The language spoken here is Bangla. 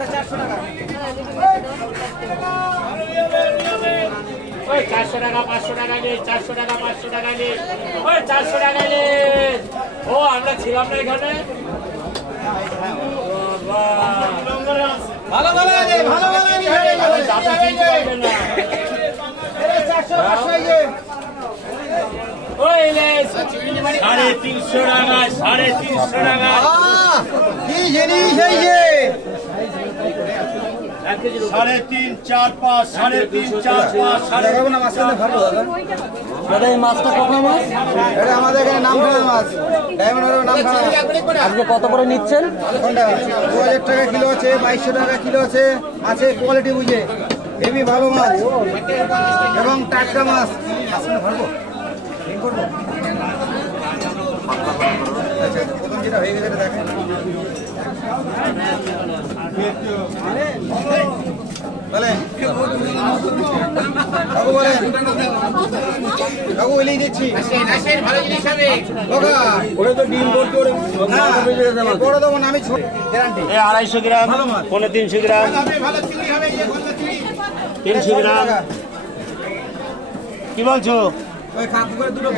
400 টাকা 500 টাকা নে 400 টাকা 500 টাকা নে 400 টাকা নে। ও আমরা ছিলাম না এখানে। ভালো ভালো আছে ভালো ভালো আছে 400 500 এই যে ওই লে 350 টাকা 350 টাকা কি জিনিস এই যে 3.5 4 5 3.5 4 5 দেখাবো না মাছটা ভালো দাদা। দাদা এই মাছটা কত মাছ? এটা আমাদের এখানে নাম খানা মাছ, ডায়মন্ড হারবার নাম খানা। আজকে কত করে নিচ্ছেন? কোনটা 2000 টাকা কিলো আছে, 2200 টাকা কিলো আছে। মাছের কোয়ালিটি বুঝে হেভি ভালো মাছ এবং টাটকা মাছ। আসলে ভালো ঠিক করবো। আচ্ছা প্রথম যেটা হয়ে গেছে দেখেন। বলেন কাকু বলেন কাকু বলেই দিচ্ছি ওটা তো ডিম ভর্তি করে বড় দেবো না আমি গ্যারান্টি। 250 গ্রাম 350 গ্রাম 300 গ্রাম কি বলছো? ওই কাকু করে দুটো